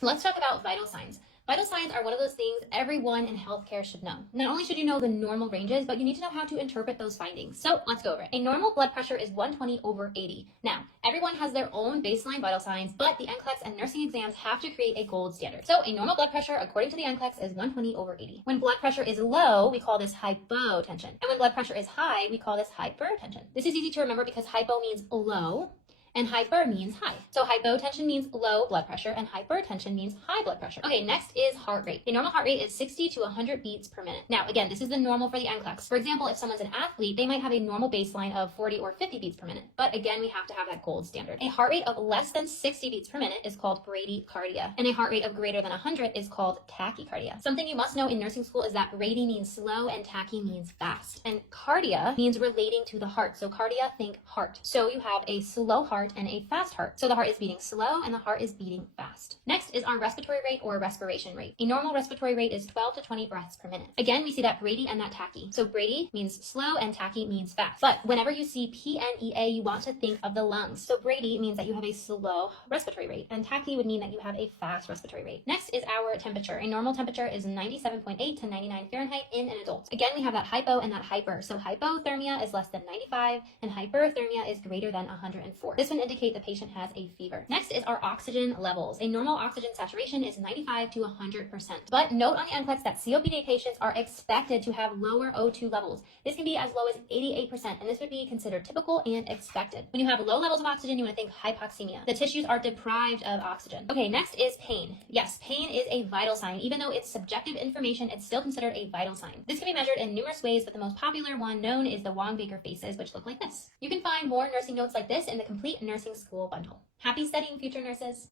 Let's talk about vital signs. Vital signs are one of those things everyone in healthcare should know. Not only should you know the normal ranges, but you need to know how to interpret those findings. So let's go over it. A normal blood pressure is 120 over 80. Now, everyone has their own baseline vital signs, but the NCLEX and nursing exams have to create a gold standard. So a normal blood pressure, according to the NCLEX, is 120 over 80. When blood pressure is low, we call this hypotension. And when blood pressure is high, we call this hypertension. This is easy to remember because hypo means low, and hyper means high. So hypotension means low blood pressure and hypertension means high blood pressure. Okay, next is heart rate. The normal heart rate is 60 to 100 beats per minute. Now, again, this is the normal for the NCLEX. For example, if someone's an athlete, they might have a normal baseline of 40 or 50 beats per minute. But again, we have to have that gold standard. A heart rate of less than 60 beats per minute is called bradycardia, and a heart rate of greater than 100 is called tachycardia. Something you must know in nursing school is that brady means slow and tachy means fast. And cardia means relating to the heart. So cardia, think heart. So you have a slow heart and a fast heart. So the heart is beating slow and the heart is beating fast. Next is our respiratory rate or respiration rate. A normal respiratory rate is 12 to 20 breaths per minute. Again, we see that brady and that tachy. So brady means slow and tachy means fast. But whenever you see PNEA, you want to think of the lungs. So brady means that you have a slow respiratory rate and tachy would mean that you have a fast respiratory rate. Next is our temperature. A normal temperature is 97.8 to 99 Fahrenheit in an adult. Again, we have that hypo and that hyper. So hypothermia is less than 95 and hyperthermia is greater than 104. This would indicate the patient has a fever. Next is our oxygen levels. A normal oxygen saturation is 95 to 100%. But note on the NCLEX that COPD patients are expected to have lower O2 levels. This can be as low as 88%, and this would be considered typical and expected. When you have low levels of oxygen, you want to think hypoxemia. The tissues are deprived of oxygen. Okay, next is pain. Yes, pain is a vital sign. Even though it's subjective information, it's still considered a vital sign. This can be measured in numerous ways, but the most popular one known is the Wong-Baker faces, which look like this. You can find more nursing notes like this in the Complete Nursing School bundle. Happy studying, future nurses!